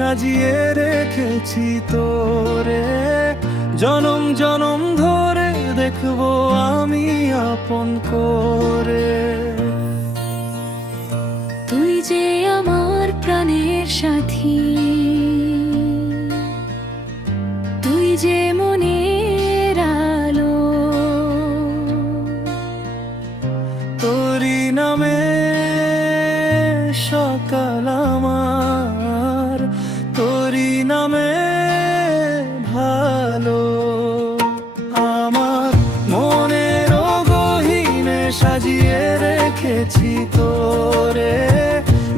সাজিয়ে রেখেছি তোরে, জনম জনম ধরে দেখবো আমি আপন করে। তুই যে আমার প্রাণের সাথী, তুই যে মনের আলো, তোরি নামে সকাল আমার, তোরি নামে ভালো। আমার মনের গহীনে সাজিয়ে রেখেছি তোরে,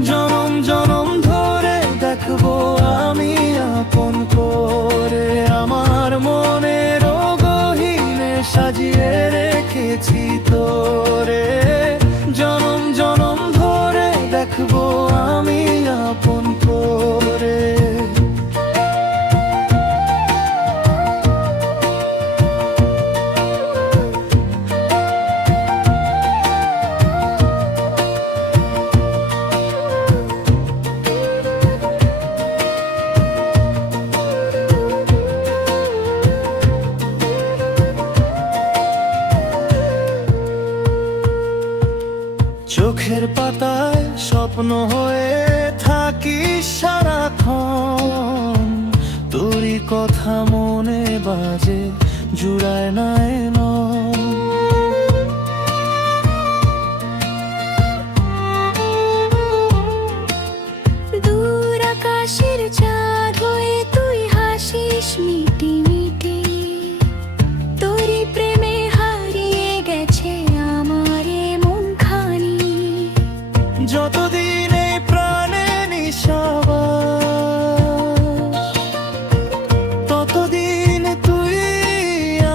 জনম জনম ধরে দেখবো আমি আপন করে। আমার মনের গহীনে সাজিয়ে রেখেছি তোরে, জনম জনম ধরে দেখবো আমি আপন করে। চোখের পাতায় স্বপ্ন হয়ে থাকি সারাক্ষণ, তোরই কথা মনে বাজে জুড়ায় না নয়। দূর আকাশের চাঁদ হয়ে তুই হাসিস মিটি মিটি, তোরই প্রেমে হারিয়ে গেছে আমার মন খানি। যতদিন এই প্রাণে নিঃশ্বাস, ততদিন তুই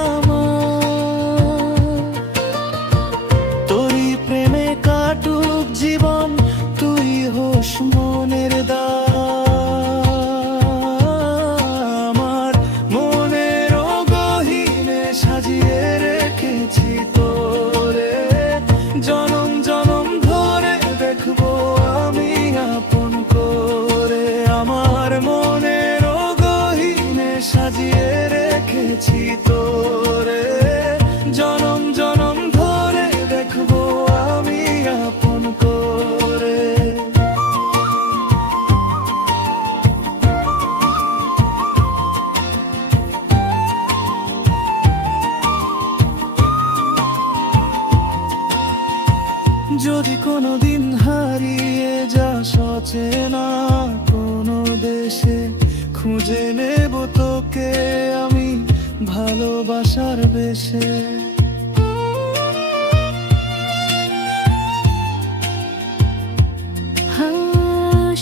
আমার। তোরই প্রেমে কাটুক জীবন, তুই হোস মনের আমার মনের গহীনে সাজিয়ে রেখেছি তোরে, জনম জনম ধরে দেখবো আমি আপন করে। আমার মনের গহীনে সাজিয়ে রেখেছি তোরে, জনম জনম ধরে দেখবো আমি আপন করে। যদি কোনোদিন হারিয়ে যাস অচেনা কোনো দেশে, খুঁজে নেব তোকে আমি ভালোবাসার বেশে।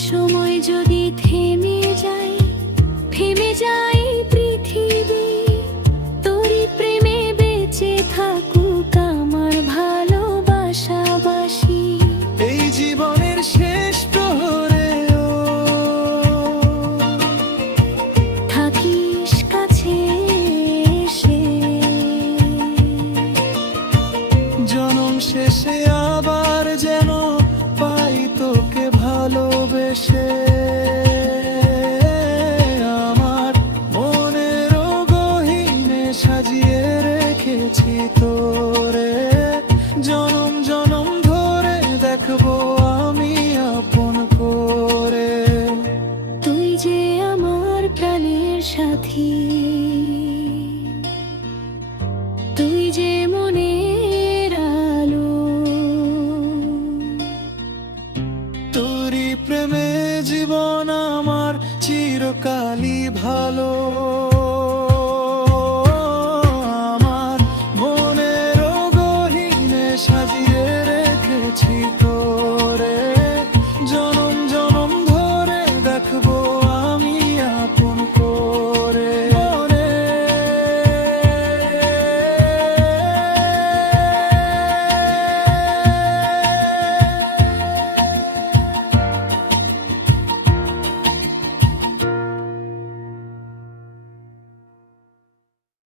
সময় যদি থেমে যায় পৃথিবী, তোরই প্রেমে বেঁচে থাকুক আমার ভালোবাসাবাসী। এই জীবনের শেষ প্রহরেও থাকিস কাছে এসে, জনম শেষে আবার যেন পাই তোকে ভালোবেসে। আমার মনের গহীনে সাজিয়ে রেখেছি তোরে, জনম জনম ধরে দেখবো আমি আপন করে। তুই যে আমার প্রাণের সাথী, তুই যে মনের আলো, তোরই প্রেমে জীবন আমার চিরকালই ভালো।